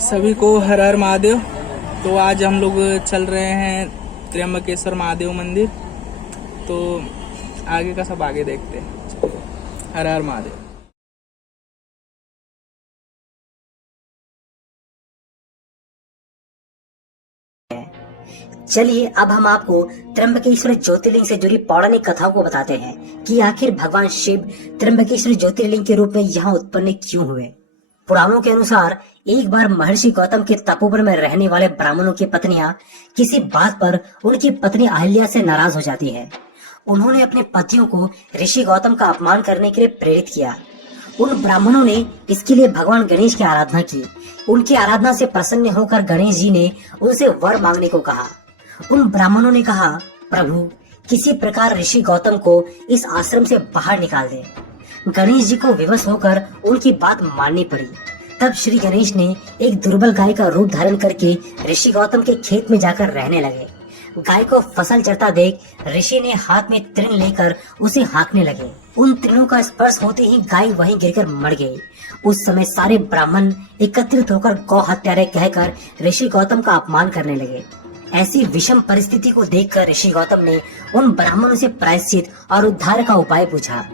सभी को हर हर महादेव। तो आज हम लोग चल रहे हैं त्र्यंबकेश्वर महादेव मंदिर। तो आगे का सब आगे देखते हैं। हर हर महादेव। चलिए अब हम आपको त्र्यंबकेश्वर ज्योतिर्लिंग से जुड़ी पौराणिक कथाओं को बताते हैं कि आखिर भगवान शिव त्र्यंबकेश्वर ज्योतिर्लिंग के रूप में यहाँ उत्पन्न क्यों हुए। पुराणों के अनुसार एक बार महर्षि गौतम के तपोवन में रहने वाले ब्राह्मणों की पत्नियां किसी बात पर उनकी पत्नी अहिल्या से नाराज हो जाती है। उन्होंने अपने पतियों को ऋषि गौतम का अपमान करने के लिए प्रेरित किया। उन ब्राह्मणों ने इसके लिए भगवान गणेश की आराधना की। उनकी आराधना से प्रसन्न होकर गणेश जी ने उनसे वर मांगने को कहा। उन ब्राह्मणों ने कहा, प्रभु किसी प्रकार ऋषि गौतम को इस आश्रम से बाहर निकाल दे। गणेश जी को विवश होकर उनकी बात माननी पड़ी। तब श्री गणेश ने एक दुर्बल गाय का रूप धारण करके ऋषि गौतम के खेत में जाकर रहने लगे। गाय को फसल चरता देख ऋषि ने हाथ में तृण लेकर उसे हाँकने लगे। उन तृणों का स्पर्श होते ही गाय वहीं गिरकर मर गई। उस समय सारे ब्राह्मण एकत्रित होकर गौ हत्यारे कहकर ऋषि गौतम का अपमान करने लगे। ऐसी विषम परिस्थिति को देखकर ऋषि गौतम ने उन ब्राह्मणों से प्रायश्चित और उद्धार का उपाय पूछा।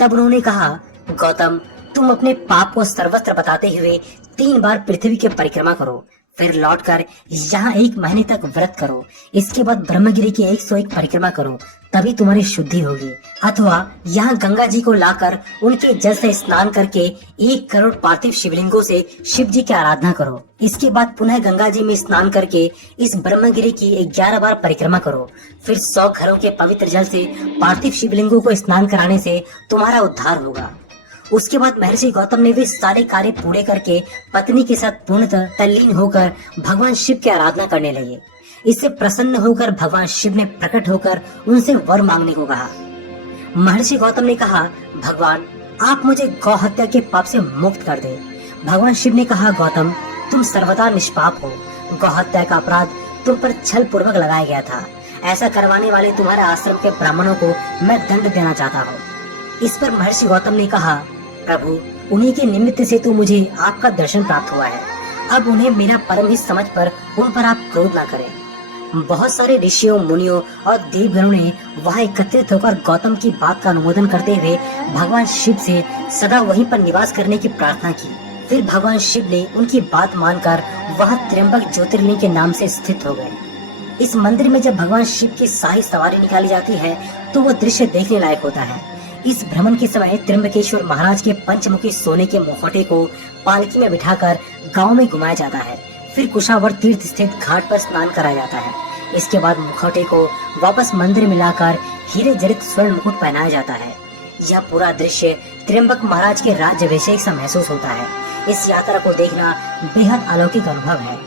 तब उन्होंने कहा, गौतम तुम अपने पाप को सर्वत्र बताते हुए 3 बार पृथ्वी की परिक्रमा करो, फिर लौटकर यहाँ 1 महीने तक व्रत करो। इसके बाद ब्रह्मगिरी की 101 परिक्रमा करो, तभी तुम्हारी शुद्धि होगी। अथवा यहाँ गंगा जी को लाकर उनके जल से स्नान करके 1 करोड़ पार्थिव शिवलिंगों से शिव जी की आराधना करो। इसके बाद पुनः गंगा जी में स्नान करके इस ब्रह्मगिरी की 11 बार परिक्रमा करो। फिर 100 घरों के पवित्र जल से पार्थिव शिवलिंगों को स्नान कराने से तुम्हारा उद्धार होगा। उसके बाद महर्षि गौतम ने भी सारे कार्य पूरे करके पत्नी के साथ पूर्णतः तल्लीन होकर भगवान शिव की आराधना करने लगे। इससे प्रसन्न होकर भगवान शिव ने प्रकट होकर उनसे वर मांगने को कहा। महर्षि गौतम ने कहा, भगवान आप मुझे गौ हत्या के पाप से मुक्त कर दे। भगवान शिव ने कहा, गौतम तुम सर्वदा निष्पाप हो। गौ हत्या का अपराध तुम पर छल पूर्वक लगाया गया था। ऐसा करवाने वाले तुम्हारे आश्रम के ब्राह्मणों को मैं दंड देना चाहता हूँ। इस पर महर्षि गौतम ने कहा, प्रभु उन्हीं के निमित्त से तो मुझे आपका दर्शन प्राप्त हुआ है। अब उन्हें मेरा परम हित समझ पर उन पर आप क्रोध ना करें। बहुत सारे ऋषियों, मुनियों और देवगणों ने वहां एकत्रित होकर गौतम की बात का अनुमोदन करते हुए भगवान शिव से सदा वहीं पर निवास करने की प्रार्थना की। फिर भगवान शिव ने उनकी बात मानकर वहां त्र्यंबक ज्योतिर्लिंग के नाम से स्थित हो गए। इस मंदिर में जब भगवान शिव की शाही सवारी निकाली जाती है तो वो दृश्य देखने लायक होता है। इस भ्रमण के समय त्र्यंबकेश्वर महाराज के पंचमुखी सोने के मुखौटे को पालकी में बिठाकर गांव में घुमाया जाता है। फिर कुशावर तीर्थ स्थित घाट पर स्नान कराया जाता है। इसके बाद मुखौटे को वापस मंदिर में लाकर हीरे जड़ित स्वर्ण मुकुट पहनाया जाता है। यह पूरा दृश्य त्र्यंबक महाराज के राज्याभिषेक से महसूस होता है। इस यात्रा को देखना बेहद अलौकिक अनुभव है।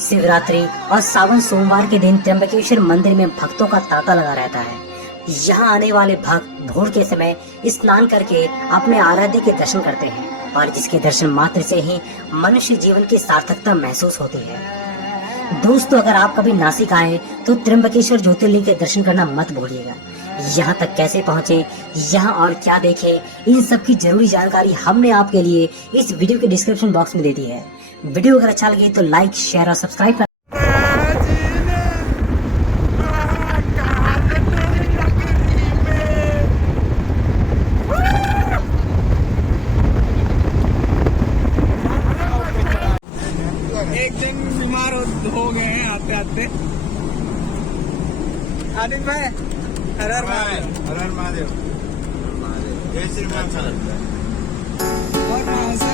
शिवरात्रि और सावन सोमवार के दिन त्र्यंबकेश्वर मंदिर में भक्तों का तांता लगा रहता है। यहाँ आने वाले भक्त भोर के समय स्नान करके अपने आराध्य के दर्शन करते हैं और जिसके दर्शन मात्र से ही मनुष्य जीवन की सार्थकता महसूस होती है। दोस्तों अगर आप कभी नासिक आए तो त्र्यंबकेश्वर ज्योतिर्लिंग के दर्शन करना मत भूलिएगा। यहाँ तक कैसे पहुँचे, यहाँ और क्या देखें, इन सब की जरूरी जानकारी हमने आपके लिए इस वीडियो के डिस्क्रिप्शन बॉक्स में दे दी है। वीडियो अगर अच्छा लगे तो लाइक, शेयर और सब्सक्राइब कर। एक दिन बीमार हो गए हैं आते आते। आदित्य भाई हर हर महादेव। हर हर महादेव। जय श्री राम। और कहाँ से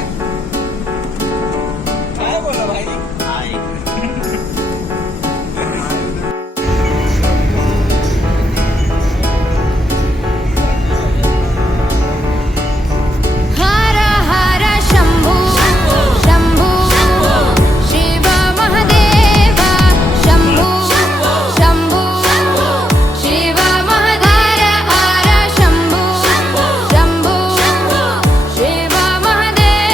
क्या बोला भाई? हर हर शंभू शंभू शिव महादेव शंभू शंभू शिव महादेव हर शंभू शंभू शिव महादेव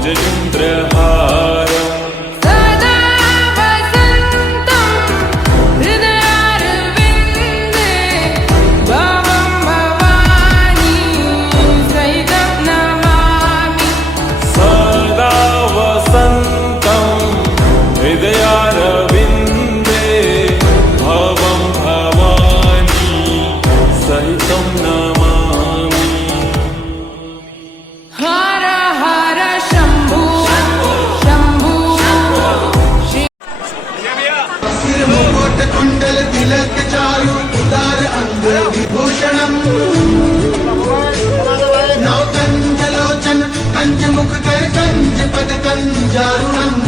भुजयुन्द्रहारम् सदा वसन्तं हृदयारविन्दे भवं भवानी सहितं नमामि सदा वसन्तं हृदयारविन्दे भवं भवानी सहितं नमामि हर हर शम्भो शम्भो मुकुट कुंडल तिलक चारु उदार अंग विभूषणम् नौकंजलोचन कंज मुख कर कंज पद कंजारुणम्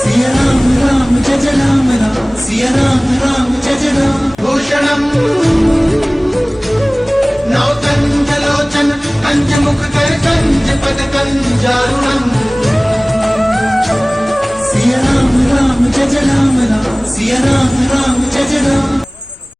सिया राम राम जय जय राम राम सिया राम राम जय जय राम भूषणम् नौकंजलोचन कंज मुख कर कंज पद कंजारुणम्